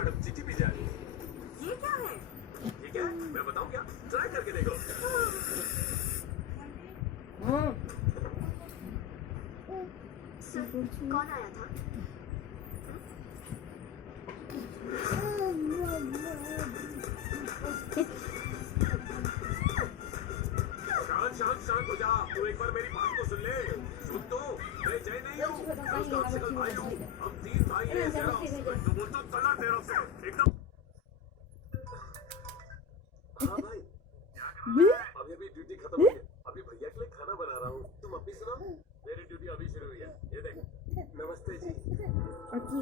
Madam चिट्ठी भी जाए। ये क्या है? ठीक है, मैं बताऊं क्या? ट्राई करके देखो। सर, कौन आया था? शांत हो जा। तू एक बार मेरी बात को सुन ले। सुन तो, मैं जय नहीं हूँ, मैं उसका अफजल भाई हूँ। हम 3 भाई हैं। तू बोलता चला तेरा से एकदम। हाँ भाई, अभी अभी ड्यूटी खत्म हुई है। अभी भैया के लिए खाना बना रहा हूँ। तुम अभी सुनो, मेरी ड्यूटी अभी शुरू हुई है। ये देख। नमस्ते जी। पट्टी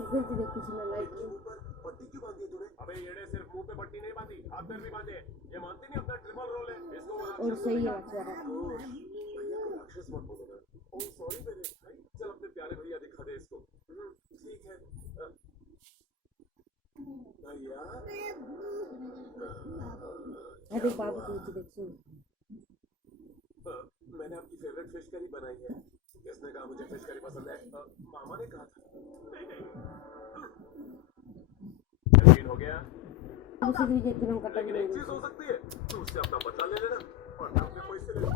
क्यों बांधी है तूने? अबे येड़े, सिर्फ मुंह पे पट्टी नहीं बांधी, हाथ पैर भी बांधे। ये मानती नहीं अपना ट्रिपल रोल है। इसको और सही है बेचारा। भैया को राक्षस मत बोलो ना। ओह सॉरी मेरे भाई। चल अपने प्यारे भैया दिखा दे इसको। ठीक है भैया। अरे बाबू को देख सुन। मैंने आपकी फेवरेट फिश करी बनाई है। किसने कहा मुझे फिश करी पसंद है? मामा ने कहा था। नहीं यकीन हो गया? उसे भी देख रहा हूँ लेकिन एक चीज हो सकती है, तू उससे अपना बदला ले लेना और मैं अपने पैसे ले लूं।